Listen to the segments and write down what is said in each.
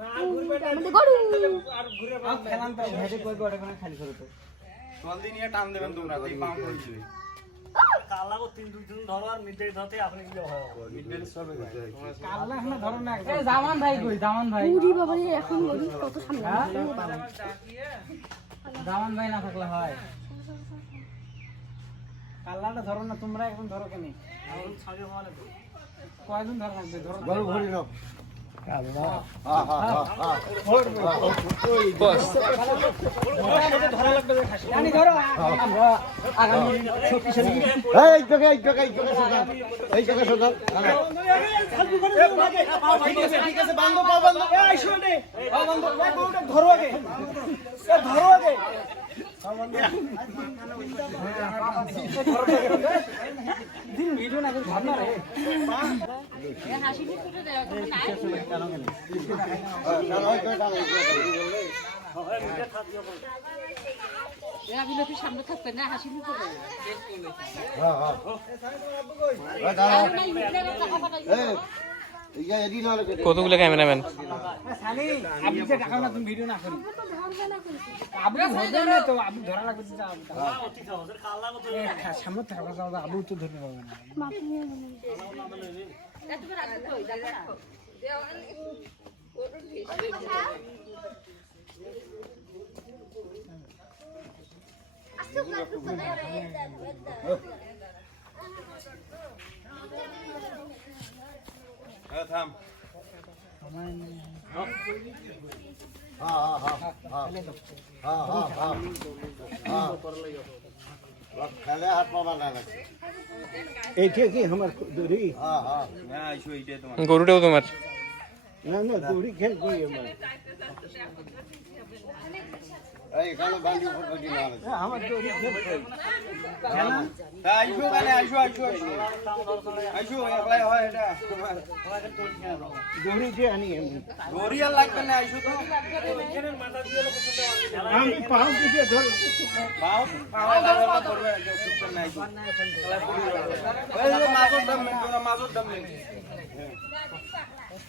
আমাদের হ্যাঁ? হ্যাঁ? জামান ভাই না থাকলে হয়। কালাটা ধরো না তোমরা এখন ধরো কেন? কয়জন ধরো ধরো ধরো ধরি নাও। ধরো আগে ধরো আগে দিন ভিডিও না ধারণা রে সামনে থাকবে না হাসি মুখে দেয় কতগুলো ক্যামেরাম্যান? আবু তো ধরতে পারবে না। আসুক আসুক তোমার। গরুটাও তোমার। না না দৌড়ি খেল কই আমার। মাজর দাম মাজর দাম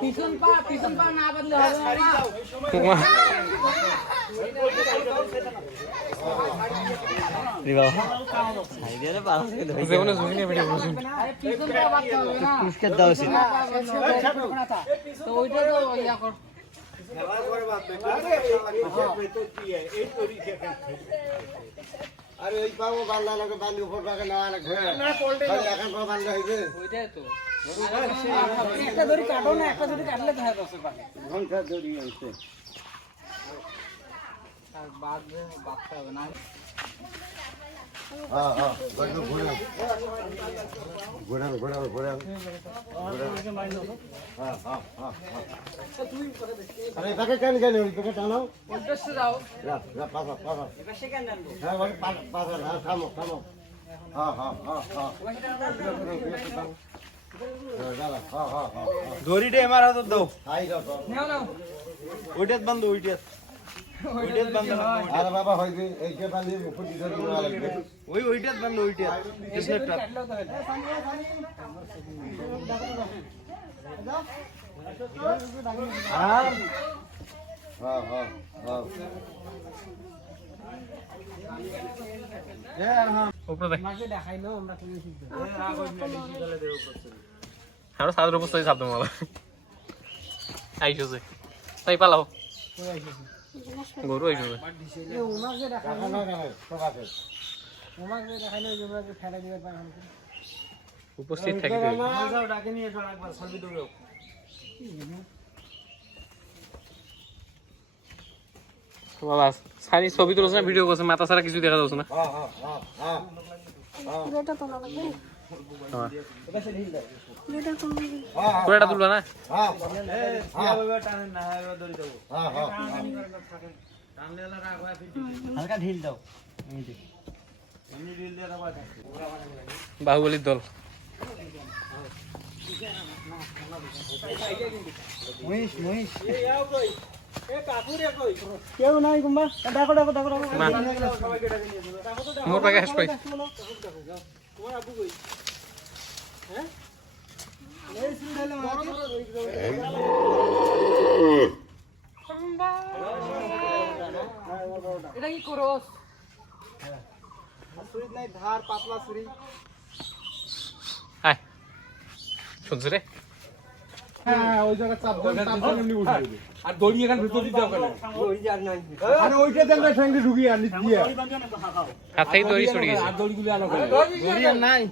পিছন পা পিছন পা না বদলে হবে তোমার তো ওইটা তো ইয়া কর। খেলার পরে বাদ দেখ এই তো আরে ওই পাবো বাংলা লাগে বাংলা উপর পাকে নেওয়া লাগবে এখন পা বাংলা হয়েছে ওইটাই তো। একটা দড়ি কাটো না একটা দড়ি কাটলে দেখা যাচ্ছে পাকে ঘণ্টা দড়ি আছে আর বাঁধবে বাঁধতে হবে না। ঘুরান ঘুরান ঘুরান দড়িটা আমার হাতে দাও ওইটাত বান্ধ ওইটাত। আরে বাবা হইবে এই যে বান্ধি উপর দিকে নেওয়া লাগবে ওই ওইটাত বান্ধ ওইটাত পিছনেরটা কাটলেও আর? হ্যাঁ হ্যাঁ হ্যাঁ। দেখাইলো আমরা উপর চাপ দেবো আইসছে তাই পালাও। আইসছে এ ওনাকে দেখাইলো টাকা না কেন সবাকে ওনাকে দেখাইলো যে আমরা ফেলা দিতে পারি উপস্থিত থাকি তুই যাও ডাকে নিয়ে এসো একবার ছবি তুলো। বাবা সারি ছবি তুলছে না ভিডিও করছে মাথা ছাড়া কিছু দেখা যাচ্ছে না। হ্যাঁ হ্যাঁ হ্যাঁ হ্যাঁ পুরাটা তুলবা না? হ্যাঁ হ্যাঁ হ্যাঁ হয় হালকা ঢিল দাও বাহুবলীর দল। কেউ নাই কুম্বা ডাকো মোর পাকে হাস পাই তোমার কই? এটা কি করস? নাই ধার পাতলা ছুরি আয়। শুনছো রে? হ্যাঁ ওই জায়গা চাপ চাপ এমনি আর দড়ি এখানে ভিতর দিতে হবে না। আরে ওইটা দেন না সঙ্গে ঢুকিয়ে আনি দিয়ে। হাত দড়ি ছড়ে গেছে আর দড়িগুলো আলো করে। দড়ি আর নাই।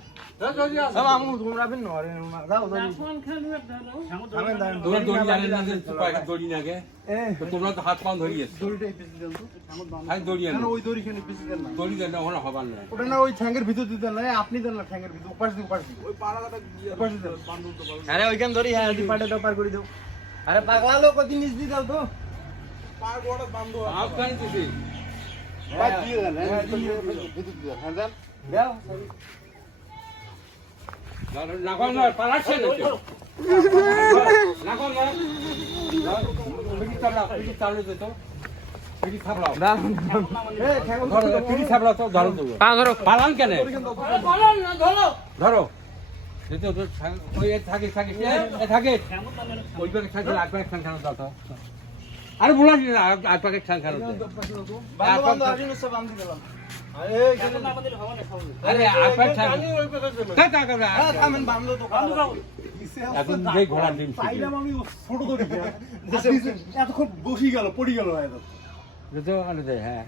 তোমরা তো হাত তো আর দড়ি দেন না দিতে ওইখান ধরি হ্যাঁ দি পাটে তো পার করে দাও দি দাও তো হাত কানে দিছি পা দিয়ে দেন হ্যাঁ, ভিতর দিয়ে দেন। হ্যাঁ দেন দাও পালান কেন ধরো যেতে তো ওই এ থাকে থাকে এ, এ থাকে ওই থাকে পাকে ঠান খানো দাও আরে বলা খানো আরে এখানে না বান্ধলে হবে না আরে আট পাকে ঠান তা তা কা হ্যাঁ এখন যেই ঘোড়া ডিম আমি ছোট দিয়ে। এতক্ষণ বসি গেল পড়ি গেল যেতে দেয় হ্যাঁ।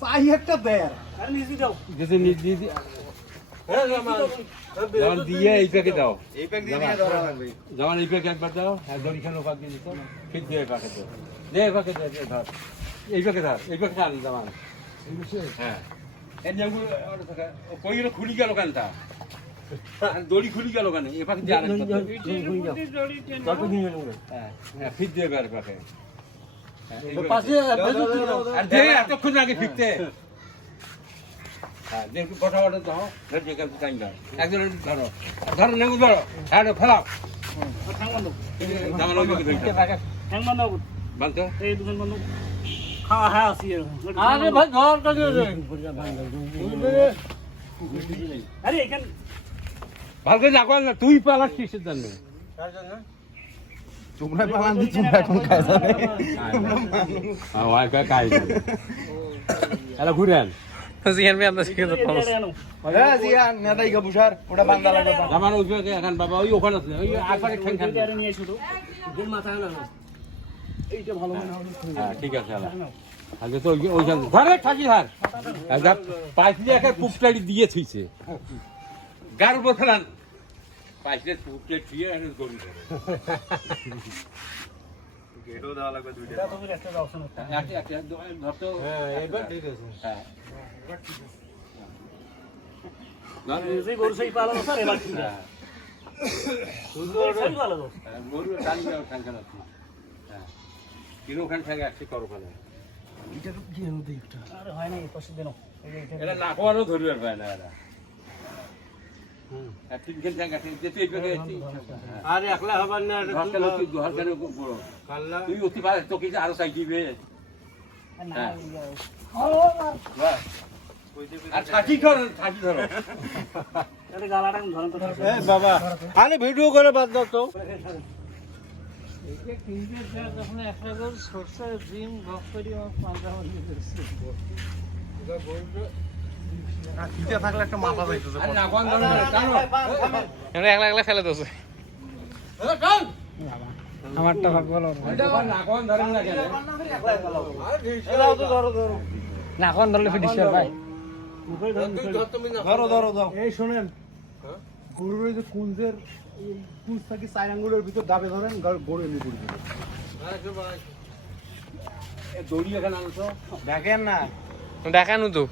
চাই একটা দেয় আরে দাও। যেতে নিজ দিয়ে এই প্যাকে দাও। এই প্যাক দিয়ে এই একবার দাও হ্যাঁ দড়ি খানো পাক দিয়ে দিত ফিট দিয়ে এই পাকে দাও। দে এই পাকে দে দে, ধর। এই পাকে ধর এই পাকে আন যেমন হ্যাঁ। এর নিয়ম কই গেল? খুলি গেল কেনটা দড়ি খুলি গেল কেন এ পাকে দিয়ে আরেক হ্যাঁ হ্যাঁ ফিট দিয়ে এবার পাকে হ্যাঁ, এই পাকে আর দে এতক্ষণ আগে ফিরতে। হ্যাঁ দেখি কথা বলে দাও ধর। যে কাজ টাইম দাও একজন ধরো। ধরো নেবু ধরো। হ্যাঁ ফেলাও। বান্ধ আরে ভাই ঘর কাজে ভালো করে নাকোয়াল না তুই পালাস কিসের জন্য? তোমরা পালান তোমরা এখন খাই যাবে আমার কাজ এলা ঘুরেন। জিয়ান ভাই আমরা শিখে যেতাম হ্যাঁ জিয়া নেদাই গা ওটা বান্দা লাগে আমার ওই এখন বাবা ওই ওখানে আছে। ওই আপারে ঠ্যাং ঠ্যাং হ্যাঁ। ঠিক আছে আলা আগে তো ওই- ওইখানে ঘরে থাকি হার পাইসলি একটা পুপটাড়ি দিয়ে থুইছে। গার বসালান পাইসলে পুপটে থুয়ে এখন গরু ধরে। গেটও দেওয়া লাগবে দুইটা। একটা একটা দোকান ধরতো হ্যাঁ এবার ঠিক আছে। হ্যাঁ। হ্যাঁ। হ্যাঁ, গরু টান দাও ঠ্যাং খান আছে হ্যাঁ। কিলো ওখান থেকে আসছে কর ওখানে। এটা না কোয়ারও ধরবে পারে না এরা। আর তিনখান ঠ্যাং আছে যেতে এই জায়গায় এসছি। আর একলা হবার না কেন তুই কেন অতি পারে তোকে আরও চাই দিবে। হ্যাঁ। আর থাকি কর থাকি ধরো। বাবা। আরে ভিডিও করে বাদ দাও তো। একলা একলা ফেলে টান আমারটা ভাগ বলো। এটা আবার না কোন? ধরে না কেন না কোন ধরলে ফিটিস ভাই। ধরো ধরো। এই শুনেন। গরুর যে কুঞ্জের কুঞ্জ থাকি চার আঙ্গুলের ভিতর দাবে ধরেন গরু- এমনি করে যাবে। দড়ি এখানে আনছো দেখেন না। দেখানো তো